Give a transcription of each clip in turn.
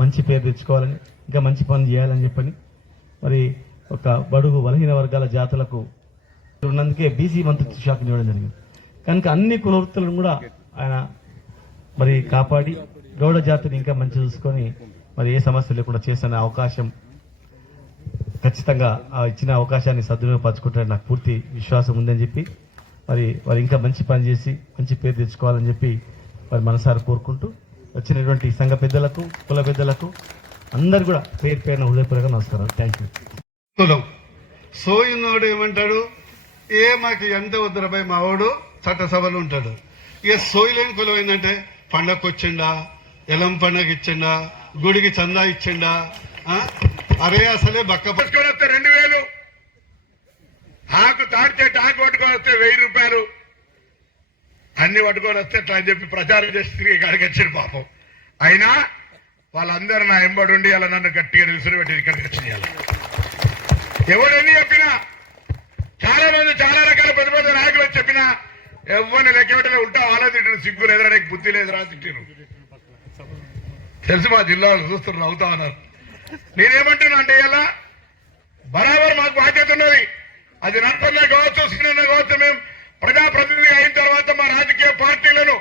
మంచి పేరు తెచ్చుకోవాలని, ఇంకా మంచి పనులు చేయాలని చెప్పని మరి ఒక బడుగు బలహీన వర్గాల జాతులకు ఉన్నందుకే బీసీ మంత్రిత్వ శాఖ ఇవ్వడం జరిగింది. కనుక అన్ని కుల వృత్తులను కూడా ఆయన మరి కాపాడి గౌడ జాతిని ఇంకా మంచి చూసుకొని మరి ఏ సమస్య లేకుండా చేసిన అవకాశం ఖచ్చితంగా ఇచ్చిన అవకాశాన్ని సద్వినియోగపరచుకుంటారని నాకు పూర్తి విశ్వాసం ఉందని చెప్పి మరి వారు ఇంకా మంచి పని చేసి మంచి పేరు తెచ్చుకోవాలని చెప్పి మరి మనసారి కోరుకుంటూ వచ్చినటువంటి సంఘ పెద్దలకు కుల పెద్దలకు అందరు కూడా పేరు పేరున హృదయపూర్వక నమస్కారం. Thank you. సోయినోడు ఏమంటాడు, ఏ మాకు ఎంత వద్దరపై మావాడు చట్టసభలు ఉంటాడు. ఇక సోయిలేని కులం ఏంటంటే పండగకు వచ్చిండా, ఎలం పండగ ఇచ్చిండా, గుడికి చందా ఇచ్చిండా, అరే అసలే బక్క పట్టుకొని వస్తే 2000, ఆకు తాడితే టాకు పట్టుకొని వస్తే 1000 రూపాయలు, అన్ని పట్టుకొని వస్తే అట్లా అని చెప్పి ప్రచారం చేసి ఇక్కడికి వచ్చాడు పాపం. అయినా వాళ్ళందరూ నా ఎంబడి ఉండి అలా నన్ను గట్టిగా నిలుసుని పెట్టి ఇక్కడికి వచ్చేయాలి. ఎవడెన్ని చెప్పినా, చాలా మంది చాలా రకాల పెద్ద పెద్ద నాయకులు చెప్పినా ఎవరిని లెక్కబెట్టలే, ఉంటా వాళ్ళ తిట్టిరు. సిగ్గు లేదురా, నీకు బుద్ధి లేదురా తిట్టిరు. తెలుసు, మా జిల్లాలో చూస్తున్నారు, అవుతా ఉన్నారు. నేనేమంటున్నా అంటే ఇలా బరాబర్ మాకు బాధ్యత ఉన్నది. అది నడపన్నా కావచ్చు, సినిమా కావచ్చు. మేము ప్రజాప్రతినిధి అయిన తర్వాత మా రాజకీయ పార్టీలను,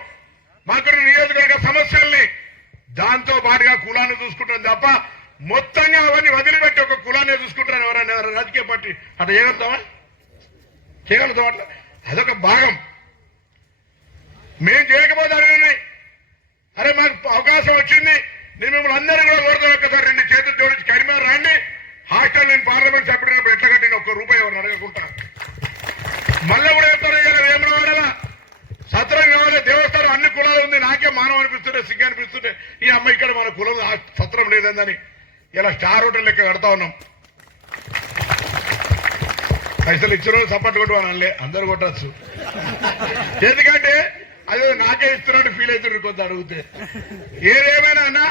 మాకు నియోజకవర్గ సమస్యల్ని, దాంతో పాటుగా కులాన్ని చూసుకుంటాం తప్ప మొత్తంగా అవన్నీ వదిలిపెట్టి ఒక కులాన్ని చూసుకుంటారు ఎవరైనా రాజకీయ పార్టీ. అట్లా చేయగలుగుతామా? అట్లా అదొక భాగం. మేము చేయకపోతే అడగండి. అరే మాకు అవకాశం వచ్చింది, నేను మిమ్మల్ని అందరూ కూడా కోరుతాను, ఒక్కసారి 2 చేతులు జోడించి కరిమారు రాండి. హాస్టల్ నేను పార్లమెంట్ సభ్యుడినప్పుడు ఎట్లా కట్టిన ₹1 ఎవరిని అడగకుంటా. మళ్ళీ కూడా చెప్తారు, ఏమన్నా సత్రం కావాలి, దేవస్థానం అన్ని కులాలు ఉంది, నాకే మానవ అనిపిస్తుంటే, సిగ్గు అనిపిస్తుంటే, ఈ అమ్మాయి ఇక్కడ మన కులం సత్రం లేదని ఇలా స్టార్ హోటల్ లెక్క కడతా ఉన్నాం. పైసలు ఇచ్చిన సపోర్ట్ కొట్టుకోవాలే, అందరు కొట్టచ్చు. ఎందుకంటే అదే నాకే ఇస్తున్నట్టు ఫీల్ అవుతుంది కొంత అడిగితే. ఏదేమైనా అన్నా